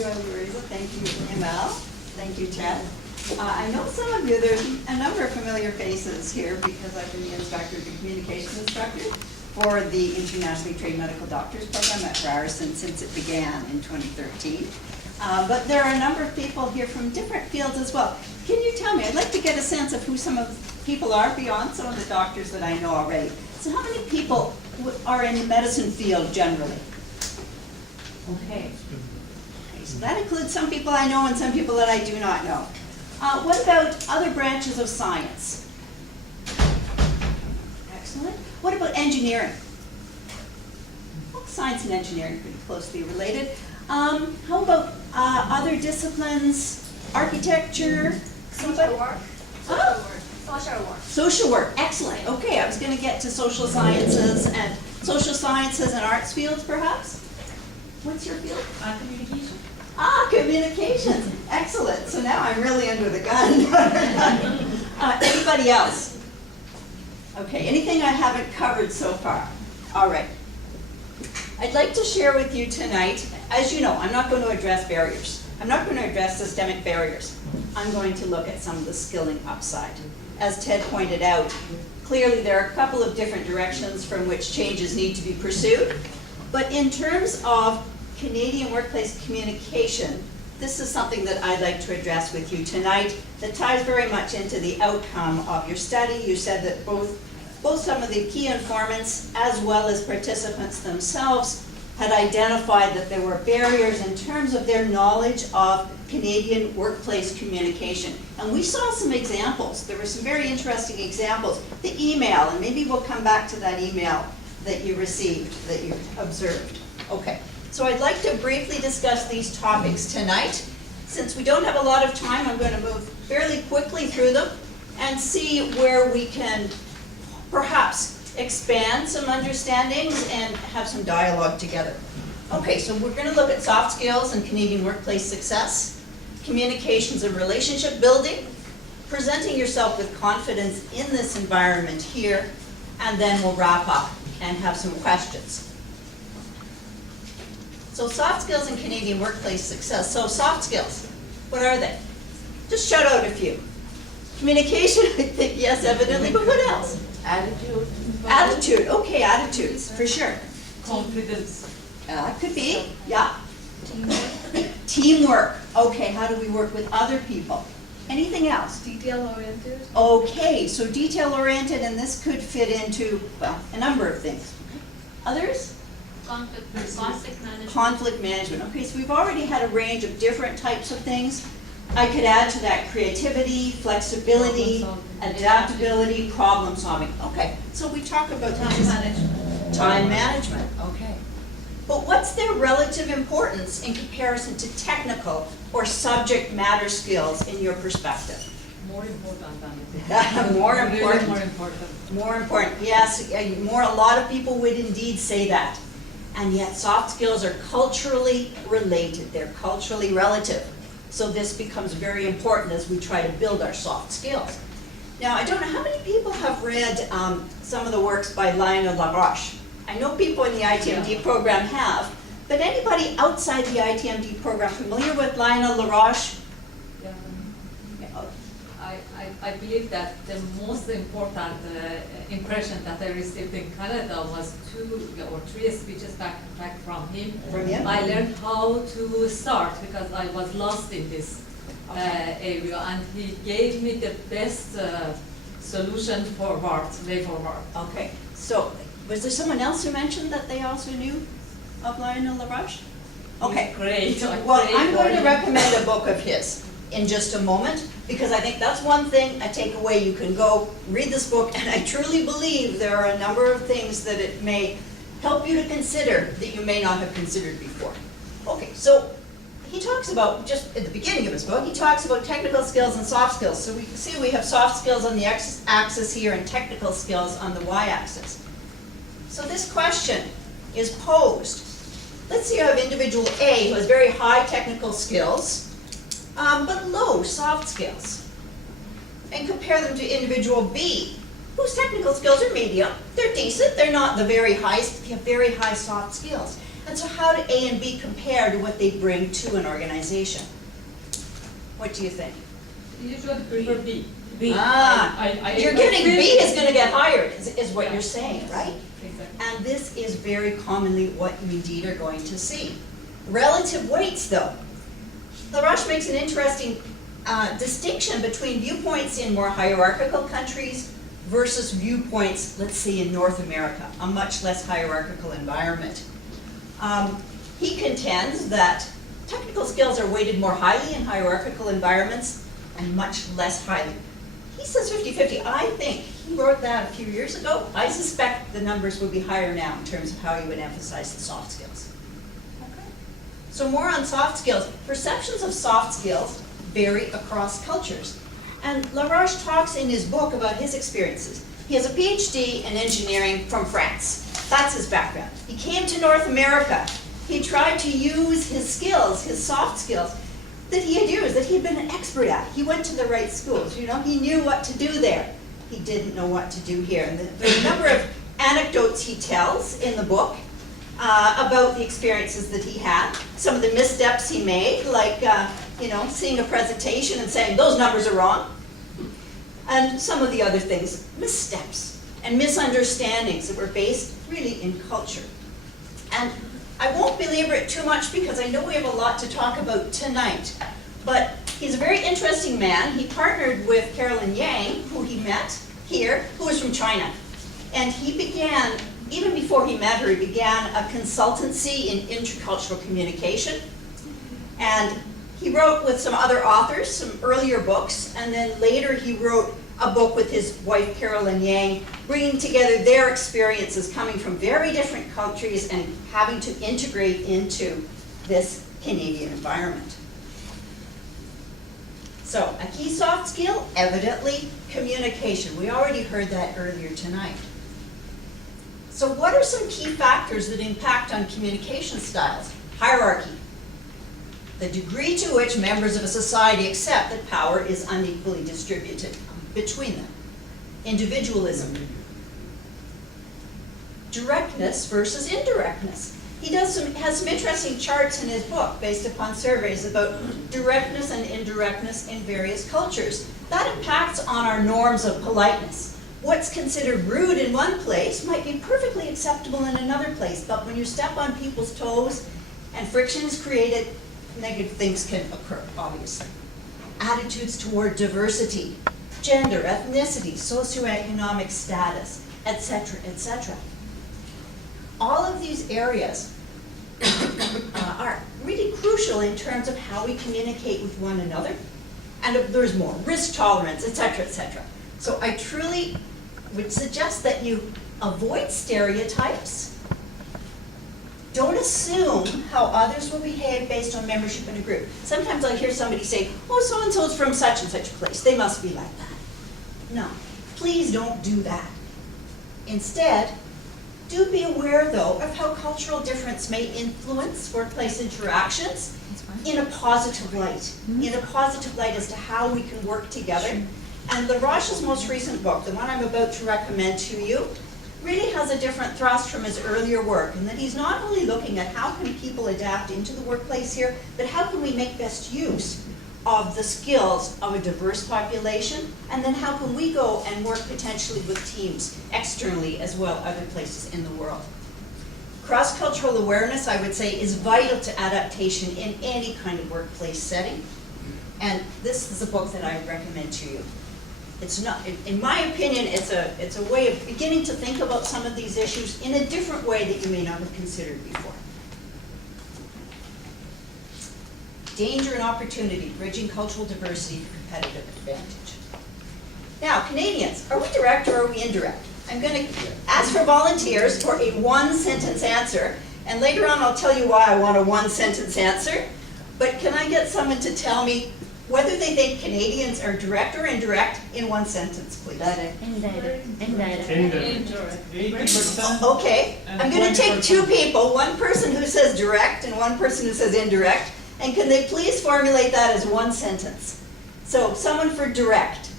you, Marisa. Thank you, ML. Thank you, Ted. I know some of you, there's a number of familiar faces here because I've been the instructor, the communications instructor for the Internationally Trained Medical Doctors Program at Ryerson since it began in 2013. But there are a number of people here from different fields as well. Can you tell me, I'd like to get a sense of who some of the people are beyond some of the doctors that I know already. So how many people are in the medicine field generally? Okay. So that includes some people I know and some people that I do not know. What about other branches of science? Excellent. What about engineering? Well, science and engineering are pretty closely related. How about other disciplines? Architecture? Social work. Social work. Social work, excellent. Okay, I was going to get to social sciences and arts fields perhaps. What's your field? Communication. Communications, excellent. So now I'm really under the gun. Anybody else? Okay, anything I haven't covered so far? All right. I'd like to share with you tonight, as you know, I'm not going to address barriers. I'm not going to address systemic barriers. I'm going to look at some of the skilling upside. As Ted pointed out, clearly there are a couple of different directions from which changes need to be pursued. But in terms of Canadian workplace communication, this is something that I'd like to address with you tonight that ties very much into the outcome of your study. You said that both some of the key informants as well as participants themselves had identified that there were barriers in terms of their knowledge of Canadian workplace communication. And we saw some examples. There were some very interesting examples. The email, and maybe we'll come back to that email that you received, that you observed. Okay, so I'd like to briefly discuss these topics tonight. Since we don't have a lot of time, I'm going to move fairly quickly through them and see where we can perhaps expand some understandings and have some dialogue together. Okay, so we're going to look at soft skills and Canadian workplace success, communications and relationship building, presenting yourself with confidence in this environment here, and then we'll wrap up and have some questions. So soft skills and Canadian workplace success. So soft skills, what are they? Just shout out a few. Communication, I think, yes, evidently, but what else? Attitude. Attitude, okay, attitudes, for sure. Confidence. Could be, yeah. Teamwork. Teamwork, okay, how do we work with other people? Anything else? Detail-oriented. Okay, so detail-oriented, and this could fit into, well, a number of things. Others? Conflict management. Conflict management. Okay, so we've already had a range of different types of things. I could add to that creativity, flexibility, adaptability, problem solving. Okay, so we talk about Time management. Time management, okay. But what's their relative importance in comparison to technical or subject matter skills in your perspective? More important than More important. More important. More important, yes, a lot of people would indeed say that. And yet soft skills are culturally related, they're culturally relative. So this becomes very important as we try to build our soft skills. Now, I don't know how many people have read some of the works by Lionel LaRoche. I know people in the ITMD program have, but anybody outside the ITMD program familiar with Lionel LaRoche? Yeah. I believe that the most important impression that I received in Canada was 2 or 3 speeches back from him. From him? I learned how to start because I was lost in this area, and he gave me the best solution way forward. Okay, so was there someone else who mentioned that they also knew of Lionel LaRoche? Okay, Great. well, I'm going to recommend a book of his in just a moment, because I think that's one thing, a takeaway. You can go read this book, and I truly believe there are a number of things that it may help you to consider that you may not have considered before. Okay, so he talks about, just at the beginning of his book, he talks about technical skills and soft skills. So we can see we have soft skills on the x-axis here and technical skills on the y-axis. So this question is posed. Let's say you have individual A who has very high technical skills, but low soft skills. And compare them to individual B, whose technical skills are medium. They're decent, they're not the very highest, they have very high soft skills. And so how do A and B compare to what they bring to an organization? What do you think? Usually prefer B. You're getting B is going to get hired, is what you're saying, right? Exactly. And this is very commonly what you indeed are going to see. Relative weights, though. LaRoche makes an interesting distinction between viewpoints in more hierarchical countries versus viewpoints, let's say, in North America, a much less hierarchical environment. He contends that technical skills are weighted more highly in hierarchical environments and much less highly. He says 50-50. I think he wrote that a few years ago. I suspect the numbers would be higher now in terms of how you would emphasize the soft skills. Okay. So more on soft skills. Perceptions of soft skills vary across cultures. And LaRoche talks in his book about his experiences. He has a PhD in engineering from France. That's his background. He came to North America. He tried to use his skills, his soft skills, that he had used, that he had been an expert at. He went to the right schools, you know, he knew what to do there. He didn't know what to do here. And there's a number of anecdotes he tells in the book about the experiences that he had, some of the missteps he made, like, you know, seeing a presentation and saying, those numbers are wrong. And some of the other things, missteps and misunderstandings that were based really in culture. And I won't belabor it too much because I know we have a lot to talk about tonight. But he's a very interesting man. He partnered with Carolyn Yang, who he met here, who was from China. And he began, even before he met her, he began a consultancy in intercultural communication. And he wrote with some other authors, some earlier books, and then later he wrote a book with his wife, Carolyn Yang, bringing together their experiences coming from very different countries and having to integrate into this Canadian environment. So, a key soft skill, evidently, communication. We already heard that earlier tonight. So what are some key factors that impact on communication styles? Hierarchy. The degree to which members of a society accept that power is unequally distributed between them. Individualism. Directness versus indirectness. He has some interesting charts in his book based upon surveys about directness and indirectness in various cultures. That impacts on our norms of politeness. What's considered rude in one place might be perfectly acceptable in another place, but when you step on people's toes and friction is created, negative things can occur, obviously. Attitudes toward diversity, gender, ethnicity, socioeconomic status, etc., etc. All of these areas are really crucial in terms of how we communicate with one another. And there's more, risk tolerance, etc., etc. So I truly would suggest that you avoid stereotypes. Don't assume how others will behave based on membership in a group. Sometimes I hear somebody say, oh, so-and-so's from such and such a place. They must be like that. No, please don't do that. Instead, do be aware, though, of how cultural difference may influence workplace interactions in a positive light. In a positive light as to how we can work together. And LaRoche's most recent book, the one I'm about to recommend to you, really has a different thrust from his earlier work, and that he's not only looking at how can people adapt into the workplace here, but how can we make best use of the skills of a diverse population, and then how can we go and work potentially with teams externally as well, other places in the world. Cross-cultural awareness, I would say, is vital to adaptation in any kind of workplace setting, and this is a book that I would recommend to you. It's not, in my opinion, it's a way of beginning to think about some of these issues in a different way that you may not have considered before. Danger and opportunity, bridging cultural diversity for competitive advantage. Now, Canadians, are we direct or are we indirect? I'm going to ask for volunteers for a one-sentence answer, and later on I'll tell you why I want a one-sentence answer. But can I get someone to tell me whether they think Canadians are direct or indirect in one sentence, please? Indirect. 80%. Okay, I'm going to take two people, one person who says direct and one person who says indirect, and can they please formulate that as one sentence? So, someone for direct.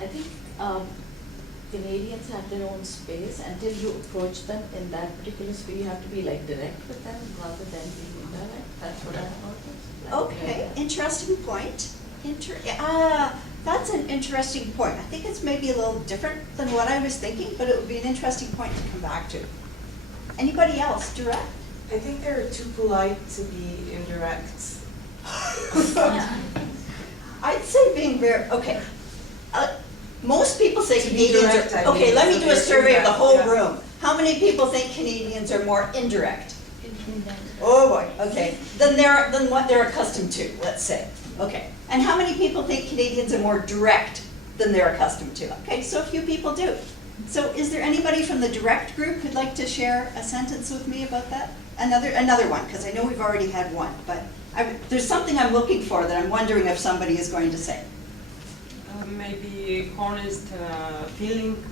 I think Canadians have their own space until you approach them in that particular space. You have to be like direct with them rather than being indirect. That's what I noticed. Okay, interesting point. That's an interesting point. I think it's maybe a little different than what I was thinking, but it would be an interesting point to come back to. Anybody else, direct? I think they're too polite to be indirect. I'd say being very, okay. Most people say To be Canadians direct, I are, okay, mean, let me so do a they're survey of the indirect, whole yeah. room. How many people think Canadians are more indirect? Oh boy, okay. Then what they're accustomed to, let's say. Okay. And how many people think Canadians are more direct than they're accustomed to? Okay, so a few people do. So is there anybody from the direct group who'd like to share a sentence with me about that? Another one, because I know we've already had one, but there's something I'm looking for that I'm wondering if somebody is going to say. Maybe honest feeling,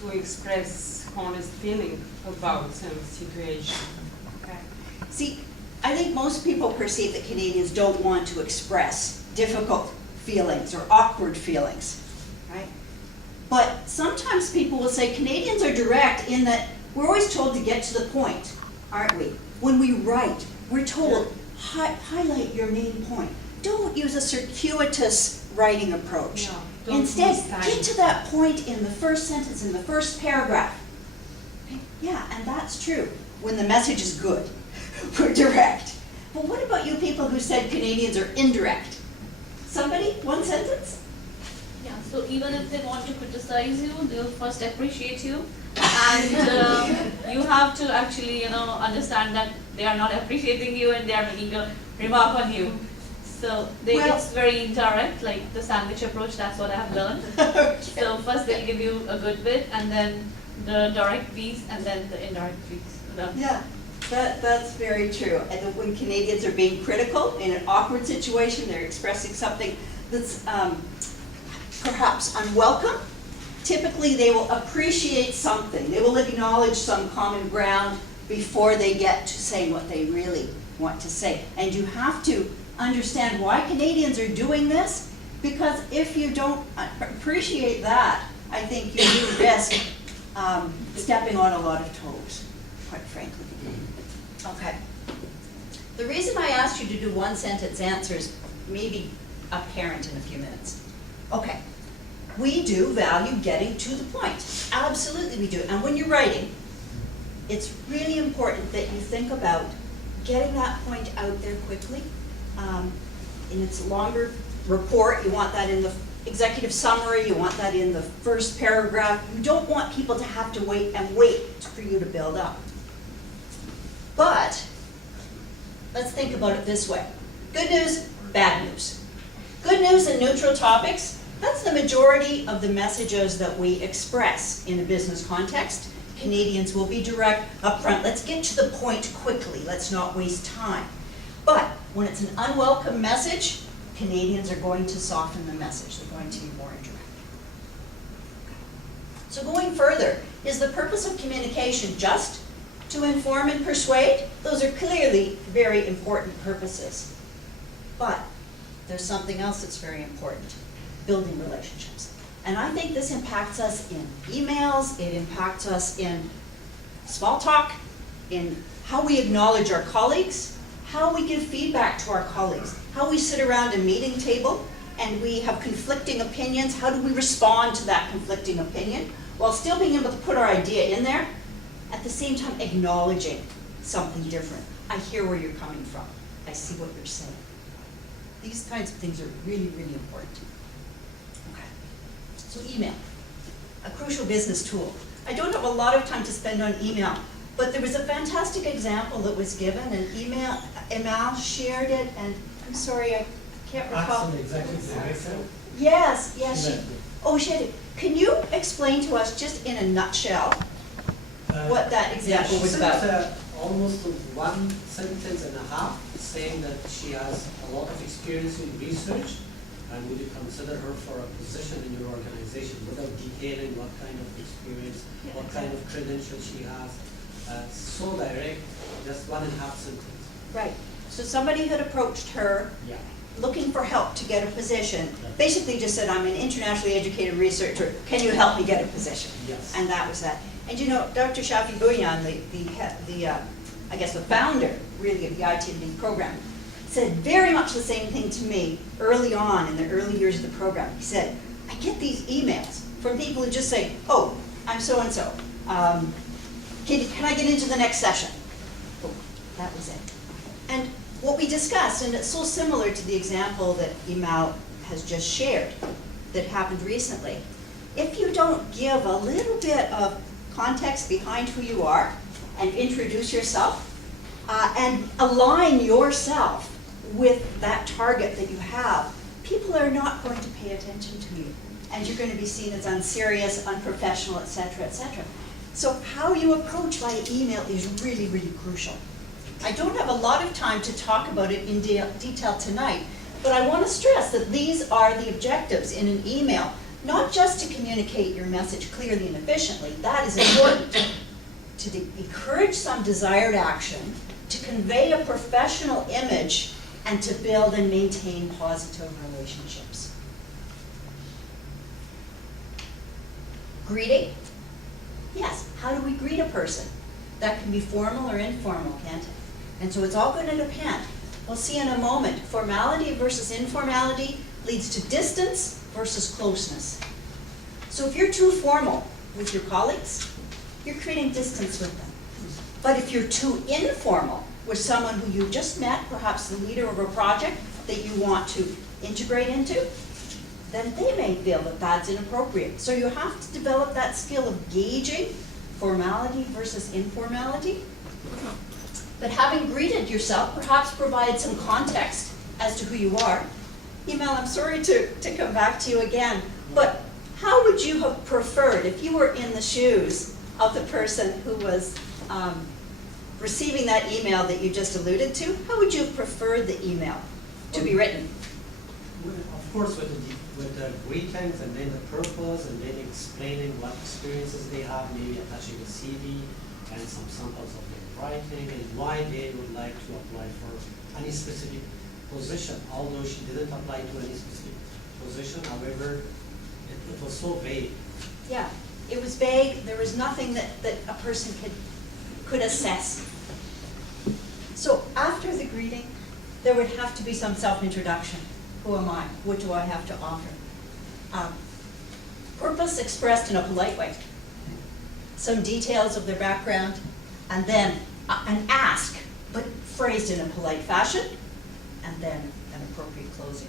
to express honest feeling about some situation. Okay. See, I think most people perceive that Canadians don't want to express difficult feelings or awkward feelings, right? But sometimes people will say Canadians are direct in that we're always told to get to the point, aren't we? When we write, we're told, highlight your main point. Don't use a circuitous writing approach. Yeah, don't Instead, waste time. get to that point in the first sentence, in the first paragraph. Okay? Yeah, and that's true when the message is good. We're direct. But what about you people who said Canadians are indirect? Somebody, one sentence? Yeah, so even if they want to criticize you, they'll first appreciate you. And you have to actually, understand that they are not appreciating you and they are making a remark on you. So it's very indirect, like the sandwich approach, that's what I have learned. Okay. So first they'll give you a good bit and then the direct piece and then the indirect piece. Yeah, that's very true. And when Canadians are being critical in an awkward situation, they're expressing something that's perhaps unwelcome. Typically, they will appreciate something. They will acknowledge some common ground before they get to saying what they really want to say. And you have to understand why Canadians are doing this, because if you don't appreciate that, I think you do risk stepping on a lot of toes, quite frankly. Okay. The reason I asked you to do one sentence answers may be apparent in a few minutes. Okay. We do value getting to the point. Absolutely we do. And when you're writing, it's really important that you think about getting that point out there quickly. In its longer report, you want that in the executive summary, you want that in the first paragraph. You don't want people to have to wait for you to build up. But let's think about it this way. Good news, bad news. Good news and neutral topics, that's the majority of the messages that we express in a business context. Canadians will be direct, upfront. Let's get to the point quickly. Let's not waste time. But when it's an unwelcome message, Canadians are going to soften the message. They're going to be more indirect. So going further, is the purpose of communication just to inform and persuade? Those are clearly very important purposes. But there's something else that's very important, building relationships. And I think this impacts us in emails, it impacts us in small talk, in how we acknowledge our colleagues, how we give feedback to our colleagues, how we sit around a meeting table and we have conflicting opinions, how do we respond to that conflicting opinion while still being able to put our idea in there, at the same time acknowledging something different. I hear where you're coming from. I see what you're saying. These kinds of things are really, really important. Okay. So email, a crucial business tool. I don't have a lot of time to spend on email, but there was a fantastic example that was given, and Emal shared it, and I'm sorry, I can't recall. Yes, she had it. Can you explain to us, just in a nutshell, what that example was about? She sent almost one sentence and a half, saying that she has a lot of experience in research, and would you consider her for a position in your organization, without detailing what kind of experience, what kind of credentials she has. So direct, just 1.5 sentence. Right. So somebody had approached her Yeah. looking for help to get a position, basically just said, I'm an internationally educated researcher, can you help me get a position? Yes. And that was that. And you know, Dr. Shafi Bouyan, I guess the founder, really, of the ITMD program, said very much the same thing to me early on in the early years of the program. He said, I get these emails from people who just say, oh, I'm so-and-so. Can I get into the next session? Oh, that was it. And what we discussed, and it's so similar to the example that Imal has just shared that happened recently, if you don't give a little bit of context behind who you are and introduce yourself and align yourself with that target that you have, people are not going to pay attention to you. And you're going to be seen as unserious, unprofessional, et cetera, et cetera. So how you approach via email is really, really crucial. I don't have a lot of time to talk about it in detail tonight, but I want to stress that these are the objectives in an email, not just to communicate your message clearly and efficiently, that is important, to encourage some desired action, to convey a professional image, and to build and maintain positive relationships. Greeting? Yes, how do we greet a person? That can be formal or informal, can't it? And so it's all going to depend. We'll see in a moment. Formality versus informality leads to distance versus closeness. So if you're too formal with your colleagues, you're creating distance with them. But if you're too informal with someone who you just met, perhaps the leader of a project that you want to integrate into, then they may feel that that's inappropriate. So you have to develop that skill of gauging formality versus informality. But having greeted yourself, perhaps provide some context as to who you are. Imal, I'm sorry to come back to you again, but how would you have preferred, if you were in the shoes of the person who was receiving that email that you just alluded to, how would you have preferred the email to be written? Of course, with the greetings and then the purpose and then explaining what experiences they have, maybe attaching a CV and some samples of their writing and why they would like to apply for any specific position. Although she didn't apply to any specific position, however, it was so vague. Yeah, it was vague. There was nothing that a person could assess. So after the greeting, there would have to be some self-introduction. Who am I? What do I have to offer? Purpose expressed in a polite way. Some details of their background, and then an ask, but phrased in a polite fashion, and then an appropriate closing.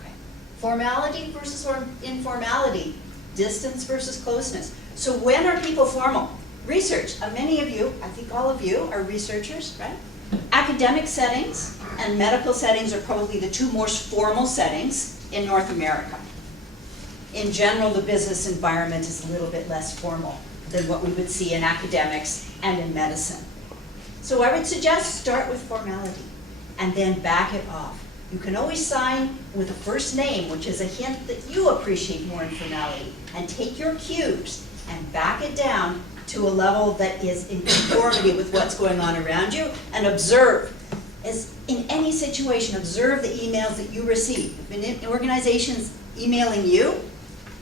Okay. Formality versus informality, distance versus closeness. So when are people formal? Research. Many of you, I think all of you, are researchers, right? Academic settings and medical settings are probably the two most formal settings in North America. In general, the business environment is a little bit less formal than what we would see in academics and in medicine. So I would suggest start with formality and then back it off. You can always sign with a first name, which is a hint that you appreciate more informality, and take your cues and back it down to a level that is in conformity with what's going on around you, and observe. As in any situation, observe the emails that you receive. If an organization's emailing you,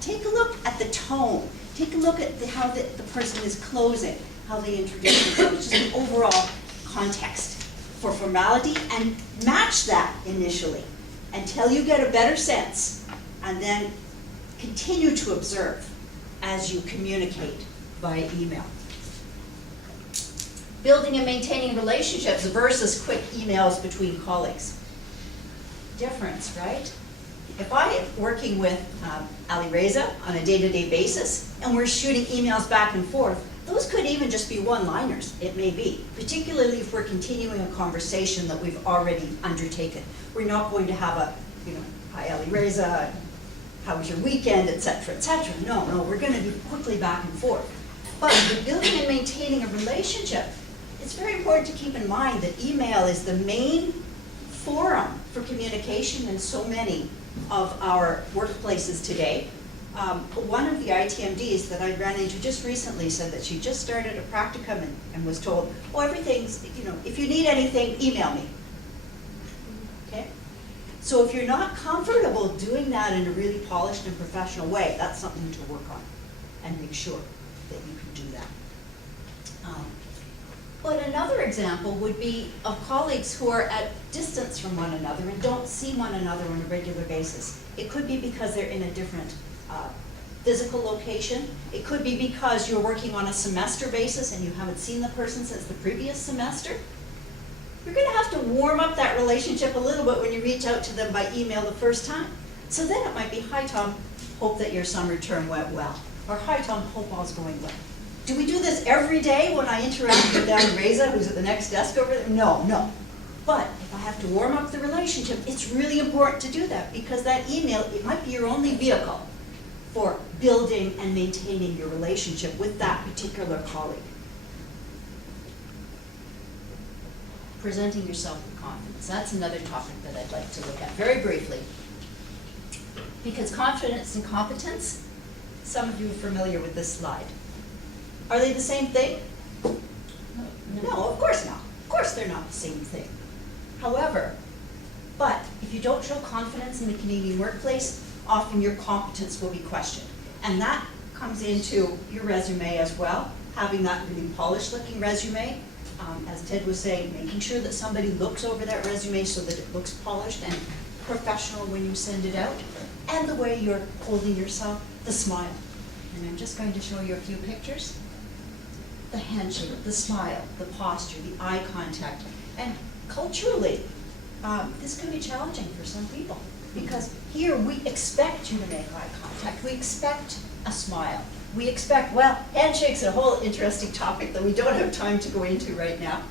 take a look at the tone. Take a look at how the person is closing, how they introduce themselves, just an overall context for formality, and match that initially until you get a better sense, and then continue to observe as you communicate via email. Building and maintaining relationships versus quick emails between colleagues. Difference, right? If I am working with Ali Reza on a day-to-day basis, and we're shooting emails back and forth, those could even just be one-liners, it may be, particularly if we're continuing a conversation that we've already undertaken. We're not going to have a, hi Ali Reza, how was your weekend, et cetera, et cetera. No, we're going to be quickly back and forth. But in building and maintaining a relationship, it's very important to keep in mind that email is the main forum for communication in so many of our workplaces today. One of the ITMDs that I ran into just recently said that she just started a practicum and was told, oh, everything's, if you need anything, email me. Okay? So if you're not comfortable doing that in a really polished and professional way, that's something to work on and make sure that you can do that. But another example would be of colleagues who are at distance from one another and don't see one another on a regular basis. It could be because they're in a different physical location. It could be because you're working on a semester basis and you haven't seen the person since the previous semester. You're going to have to warm up that relationship a little bit when you reach out to them by email the first time. So then it might be, hi Tom, hope that your summer term went well. Or hi Tom, hope all's going well. Do we do this every day when I interact with Reza, who's at the next desk over there? No, no. But if I have to warm up the relationship, it's really important to do that because that email, it might be your only vehicle for building and maintaining your relationship with that particular colleague. Presenting yourself with confidence. That's another topic that I'd like to look at very briefly. Because confidence and competence, some of you are familiar with this slide. Are they the same thing? No, of course not. Of course they're not the same thing. However, but if you don't show confidence in the Canadian workplace, often your competence will be questioned. And that comes into your resume as well, having that really polished looking resume. As Ted was saying, making sure that somebody looks over that resume so that it looks polished and professional when you send it out. And the way you're holding yourself, the smile. And I'm just going to show you a few pictures. The handshake, the smile, the posture, the eye contact. And culturally, this can be challenging for some people because here we expect you to make eye contact. We expect a smile. We expect, well, handshake's a whole interesting topic that we don't have time to go into right now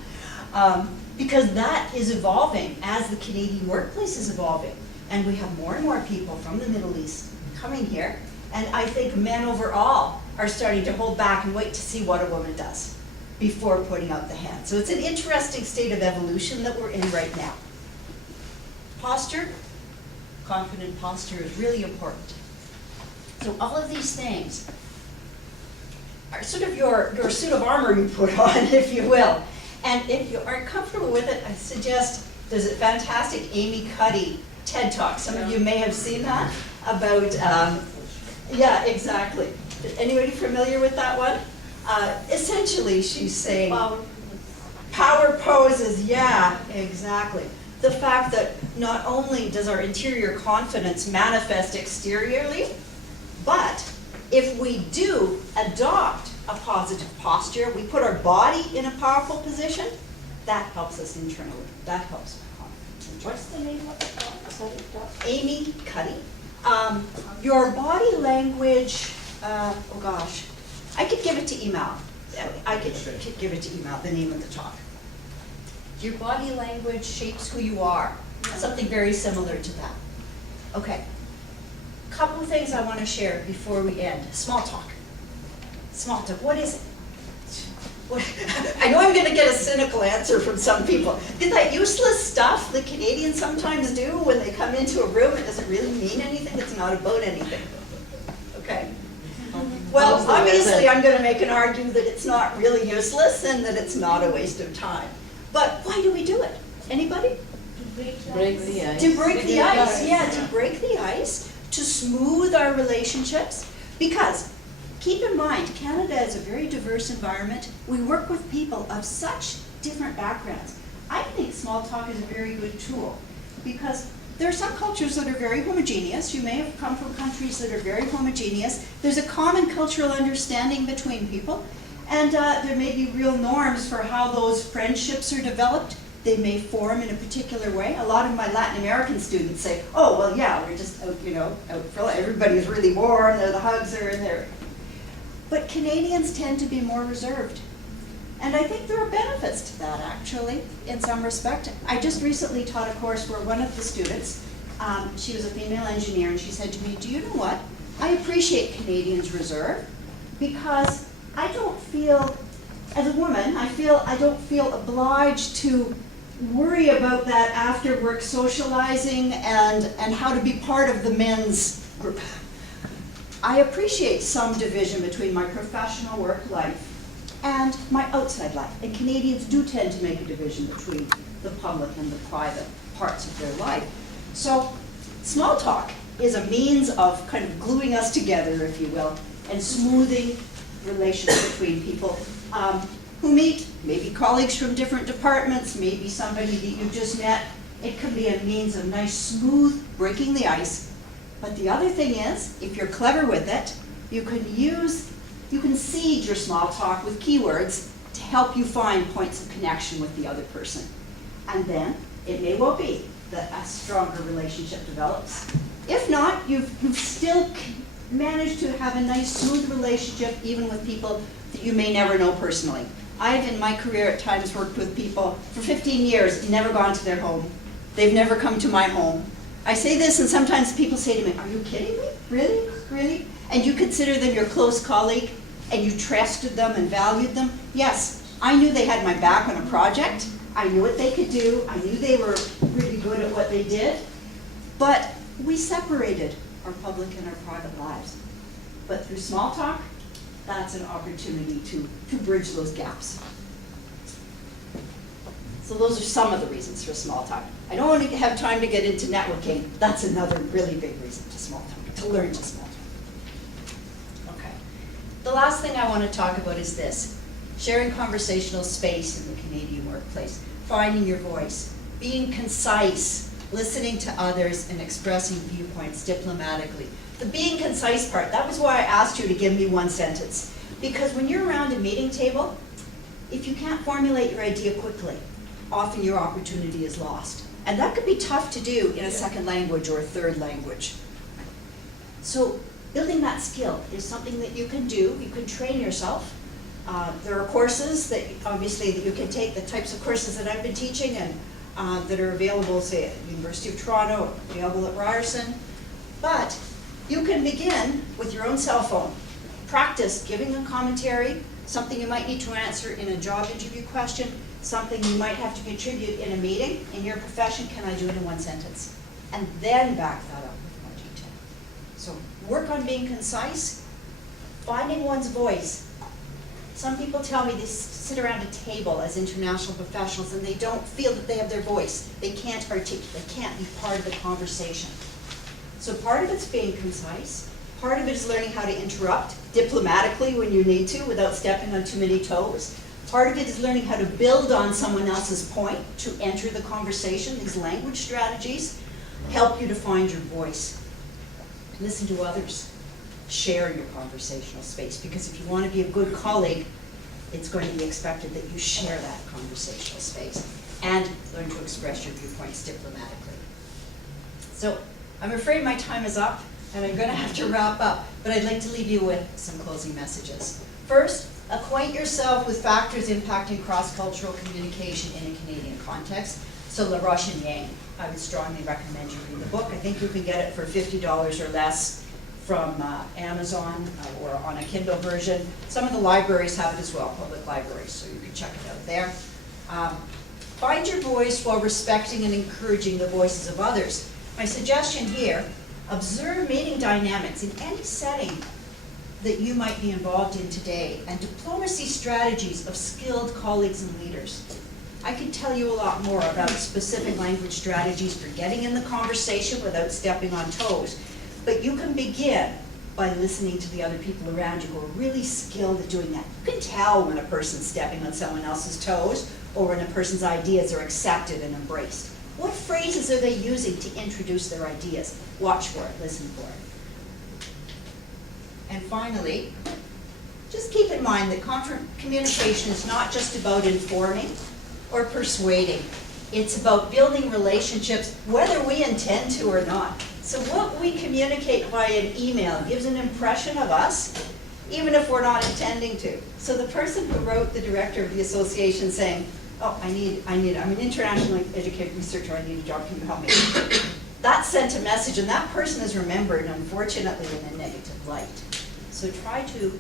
because that is evolving as the Canadian workplace is evolving. And we have more and more people from the Middle East coming here. And I think men overall are starting to hold back and wait to see what a woman does before putting out the hand. So it's an interesting state of evolution that we're in right now. Posture, confident posture is really important. So all of these things are sort of your suit of armor you put on, if you will. And if you aren't comfortable with it, I suggest there's a fantastic Amy Cuddy TED Talk. Some of you may have seen that about, yeah, exactly. Anybody familiar with that one? Essentially, she's saying power poses, yeah, exactly. The fact that not only does our interior confidence manifest exteriorly, but if we do adopt a positive posture, we put our body in a powerful position, that helps us internally. That helps with confidence. What's the name of it? Amy Cuddy. Your body language, oh gosh, I could give it to email. I could give it to email, the name of the talk. Your body language shapes who you are. Something very similar to that. Okay. Couple of things I want to share before we end. Small talk. Small talk, what is it? I know I'm going to get a cynical answer from some people. Did that useless stuff the Canadians sometimes do when they come into a room, it doesn't really mean anything, it's not about anything. Okay. Well, obviously I'm going to make an argument that it's not really useless and that it's not a waste of time. But why do we do it? Anybody? To break the ice. To break the ice, yeah, to break the ice, to smooth our relationships. Because, keep in mind, Canada is a very diverse environment. We work with people of such different backgrounds. I think small talk is a very good tool because there are some cultures that are very homogeneous. You may have come from countries that are very homogeneous. There's a common cultural understanding between people, and there may be real norms for how those friendships are developed. They may form in a particular way. A lot of my Latin American students say, oh, well, yeah, we're just out, out for everybody's really warm, the hugs are in there. But Canadians tend to be more reserved. And I think there are benefits to that, actually, in some respect. I just recently taught a course where one of the students, she was a female engineer, and she said to me, do you know what? I appreciate Canadians' reserve because I don't feel, as a woman, I don't feel obliged to worry about that after work socializing and how to be part of the men's group. I appreciate some division between my professional work life and my outside life. And Canadians do tend to make a division between the public and the private parts of their life. So small talk is a means of kind of gluing us together, if you will, and smoothing relations between people who meet, maybe colleagues from different departments, maybe somebody that you just met. It can be a means of nice, smooth breaking the ice. But the other thing is, if you're clever with it, you can seed your small talk with keywords to help you find points of connection with the other person. And then it may well be that a stronger relationship develops. If not, you've still managed to have a nice, smooth relationship even with people that you may never know personally. I've, in my career, at times worked with people for 15 years, never gone to their home. They've never come to my home. I say this, and sometimes people say to me, "Are you kidding me? Really? Really?" And you consider them your close colleague, and you trusted them and valued them. Yes, I knew they had my back on a project. I knew what they could do. I knew they were really good at what they did. But we separated our public and our private lives. But through small talk, that's an opportunity to bridge those gaps. So those are some of the reasons for small talk. I don't want to have time to get into networking. That's another really big reason to small talk, to learn to small talk. Okay. The last thing I want to talk about is this: sharing conversational space in the Canadian workplace, finding your voice, being concise, listening to others, and expressing viewpoints diplomatically. The being concise part, that was why I asked you to give me one sentence. Because when you're around a meeting table, if you can't formulate your idea quickly, often your opportunity is lost. And that could be tough to do in a second language or a third language. So building that skill is something that you can do. You can train yourself. There are courses that obviously that you can take, the types of courses that I've been teaching and that are available, say, at the University of Toronto, available at Ryerson. But you can begin with your own cell phone. Practice giving a commentary, something you might need to answer in a job interview question, something you might have to contribute in a meeting. In your profession, can I do it in one sentence? And then back that up with more detail. So work on being concise, finding one's voice. Some people tell me they sit around a table as international professionals and they don't feel that they have their voice. They can't articulate, they can't be part of the conversation. So part of it's being concise. Part of it is learning how to interrupt diplomatically when you need to without stepping on too many toes. Part of it is learning how to build on someone else's point to enter the conversation. These language strategies help you to find your voice. Listen to others. Share your conversational space, because if you want to be a good colleague, it's going to be expected that you share that conversational space and learn to express your viewpoints diplomatically. So I'm afraid my time is up and I'm going to have to wrap up, but I'd like to leave you with some closing messages. First, acquaint yourself with factors impacting cross-cultural communication in a Canadian context. So La Roche and Yang, I would strongly recommend you read the book. I think you can get it for $50 or less from Amazon or on a Kindle version. Some of the libraries have it as well, public libraries, so you can check it out there. Find your voice while respecting and encouraging the voices of others. My suggestion here, observe meeting dynamics in any setting that you might be involved in today, and diplomacy strategies of skilled colleagues and leaders. I could tell you a lot more about specific language strategies for getting in the conversation without stepping on toes, but you can begin by listening to the other people around you who are really skilled at doing that. You can tell when a person's stepping on someone else's toes or when a person's ideas are accepted and embraced. What phrases are they using to introduce their ideas? Watch for it, listen for it. And finally, just keep in mind that communication is not just about informing or persuading. It's about building relationships, whether we intend to or not. So what we communicate via an email gives an impression of us, even if we're not intending to. So the person who wrote the director of the association saying, "Oh, I'm an internationally educated researcher, I need a job, can you help me?" That sent a message, and that person is remembered, unfortunately, in a negative light. So try to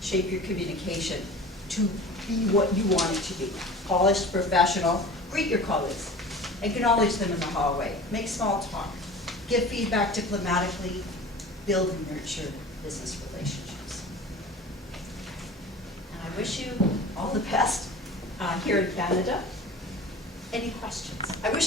shape your communication to be what you want it to be. Polished, professional, greet your colleagues, acknowledge them in the hallway, make small talk, give feedback diplomatically, build and nurture business relationships. And I wish you all the best here in Canada. Any questions? I wish